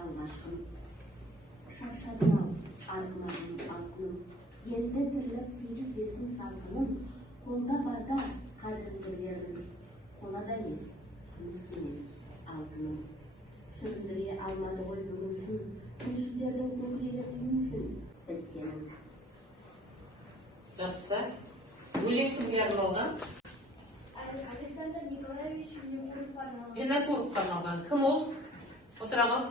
алғашқым. Шаршадым-ау, арғымағым алтыным, енді тірлік тегізбесін салтыным, қолда барда қадіріңді бердім, қолада емес, күміс емес алтыным. Сүріндіре алмады ғой бүгінсін, күншілердің көкірегі түйінсін, біз сенің. Жақсы. Өлең кімге арналған? Александр Николаевич Винокуровқа Винокуровқа арналған. Кім ол? Отырамын.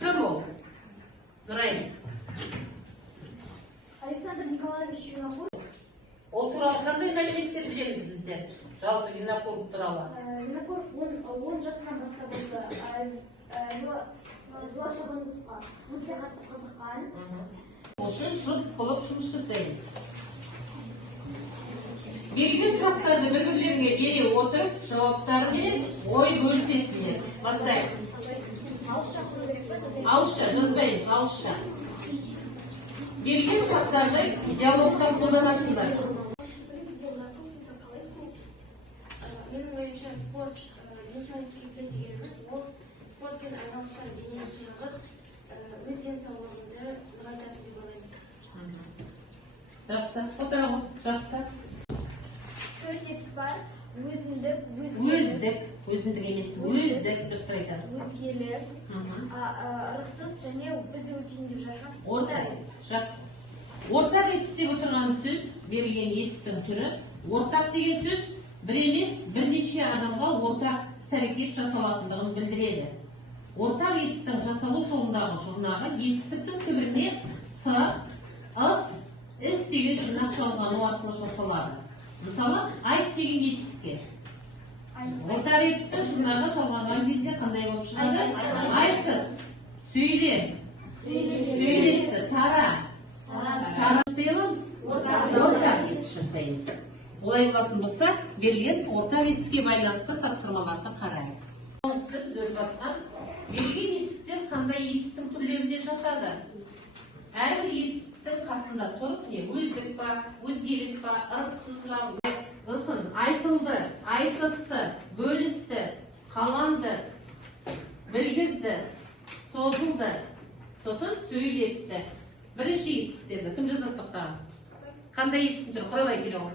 Кім ол? Нұрайым. Александр Николаевич Винокуров. Ол туралы қандай мәліметтер білеміз біздер? Жалпы Винокуров туралы. Винокуров 10 жасынан бастап осы велошабандозға өте қатты қызыққан. Осы жұп болып жұмыс жасаймыз. Берген сұрақтарды бір-бірлеріңе бере отырып, жауаптарымен ой бөлісесіңдер. Бастайық. Ауызша жазбаймыз, ауызша. Берген сұрақтарды диалогта қолданасыңдар. Менің ойымша спорт денсаулыққа өте емес, ол спортпен айналысқан дене шынығып, өз денсаулығыңды нығайтасың деп ойлаймын. Жақсы, отырамын. Жақсы. Төрт етіс бар. Өзіндік, өзіндік емес, өздік, дұрыс айтасыз. өзгелік, ырықсыз және біз өтейін деп жатқан Ортақ етіс, жақсы. Ортақ етіс деп отырған сөз, берілген етістің түрі. Ортақ деген сөз бір емес, бірнеше адамға ортақ іс-әрекет жасалатындығын білдіреді. Ортақ етістің жасалу жолындағы жұрнағы етістіктің түбіріне с, ыс, іс деген жұрнақ жалғану арқылы жасалады. Мысалы, айт деген етістікке. Ортақ етістің жұрнағы жалғанған кезде қандай болып шығады? Айтыс, сөйле, сөйлесті, сара, ортақ етіс жасаймыз. Олай болатын болса, берген ортақ етіске байланысты тапсырмаларды қарайық. Біз өз батқан, берген етістер қандай етістің түрлерінде жатады? Әрбір етістіктің қасында тұрып, өздік па, өзгелік па, ырықсыз ба, сосын айтылды, айтысты, бөлісті, қаланды, білгізді, созылды, сосын сөйлетті. Бірінші етістерді кім жазаттықтан? Қандай етістің түрі? Құралай келеу?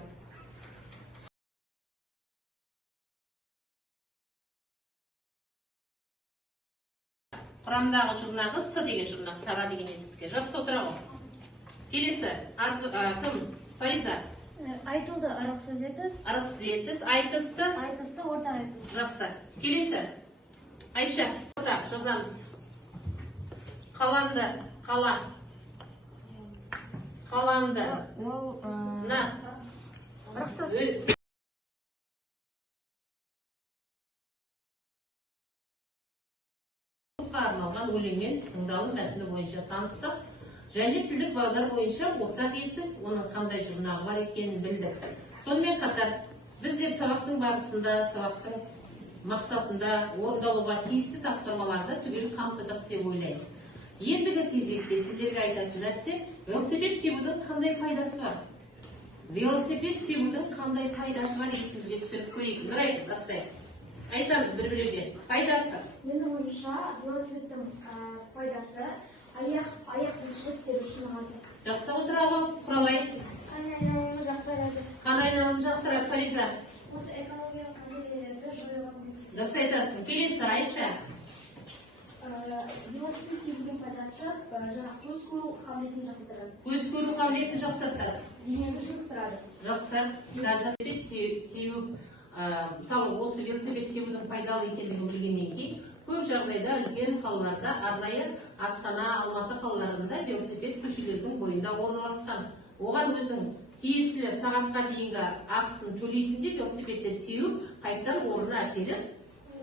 Құрамдағы жұрнағы с деген жұрнақ, тара деген етістікке. Жақсы, отыра ғой. Келесі, кім? Фариза. Айтылды, ырықсыз етіс. Ырықсыз етіс, айтысты. Айтысты, ортақ етіс. Жақсы. Келесі. Айша. Ортақ жазамыз. Қаланды, қала. Қаланды. Ол На. ырықсыз. Арналған өлеңмен тыңдалым мәтіні бойынша таныстық. Және тілдік бағдар бойынша ортақ етіс, оның қандай жұрнағы бар екенін білдік. Сонымен қатар, біздер сабақтың барысында, сабақтың мақсатында орындалуға тиісті тапсырмаларды түгел қамтыдық деп ойлаймын. Ендігі кезекте сіздерге айтатын нәрсе, велосипед тебудің қандай пайдасы бар? Велосипед тебудің қандай пайдасы бар есімізге түсіріп көрейік. Нұрай, бастайық. Айтамыз бір-бірге. Пайдасы. Менің ойымша велосипедтің пайдасы аяқ бұлшықеттері үшін ғана. Жақсы, отыра ғой, Құралай. Қан айналымы жақсарады. Қан айналымы жақсарады, Фариза. Осы экологиялық мәселелерді жоюға көмектеседі. Жақсы айтасың. Келесі, Айша. Велосипед тебудің пайдасы көз көру қабілетін жақсартады. Көз көру қабілетін жақсартады. Денені шынықтырады. Жақсы. Велосипед теу, мысалы осы велосипед тебудің пайдалы екендігін білгеннен кейін, көп жағдайда үлкен қалаларда, арнайы Астана, Алматы қалаларында велосипед көшелердің бойында орналасқан. Оған өзің тиесілі сағатқа дейінгі ақысын төлейсің де велосипедті теуіп, қайтадан орнына әкеліп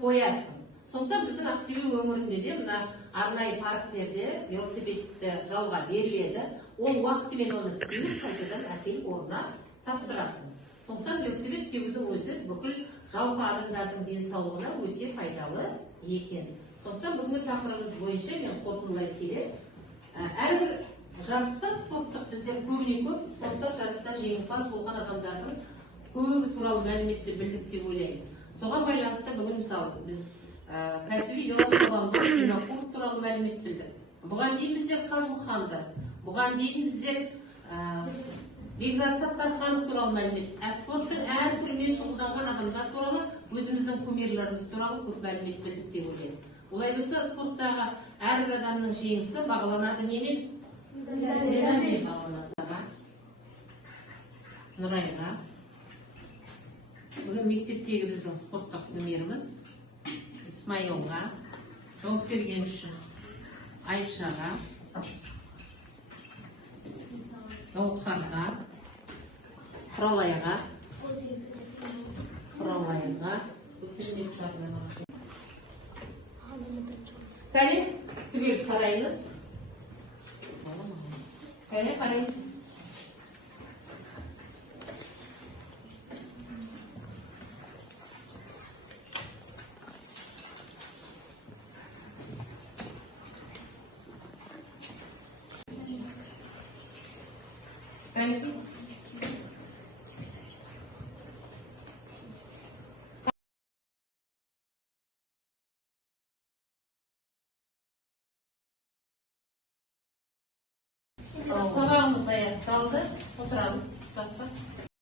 қоясың. Сондықтан біздің Ақтөбе өңірінде де мына арнайы парктерде велосипедті жалға беріледі. Ол уақытымен оны теуіп, қайтадан әкеліп орнына тапсырасың. Сондықтан велосипед тебудің өзі бүкіл жалпы адамдардың денсаулығына өте пайдалы екен. Сондықтан бүгінгі тақырыбымыз бойынша мен қорытындылай келе, әрбір жарыста спорттық, біздер көбіне көп спорттық жарыста жеңімпаз болған адамдардың көбі туралы мәліметті білдік деп ойлаймын. Соған байланысты бүгін мысалы біз кәсіби велошабандоз Винокур туралы мәлімет білдік. Бұған дейін біздер Қажымұханды, бұған дейін біздер Бекзат Саттарханов туралы мәлімет, спорттың әр түрімен шұғылданған адамдар туралы өзіміздің кумирлеріміз туралы көп мәлімет білдік деп ойлаймын. Олай болса, спорттағы әрбір адамның жеңісі бағаланады немен? Медальмен бағаланады. Нұрайға. Бүгін мектептегі біздің спорттық кумиріміз Исмайылға, жол терген үшін Айшаға, Гаухарға, Құралайға, Кәне, түгел қараймыз. Кәне қараймыз. Кәне. Қонағымыз аяқталды. Отырамыз.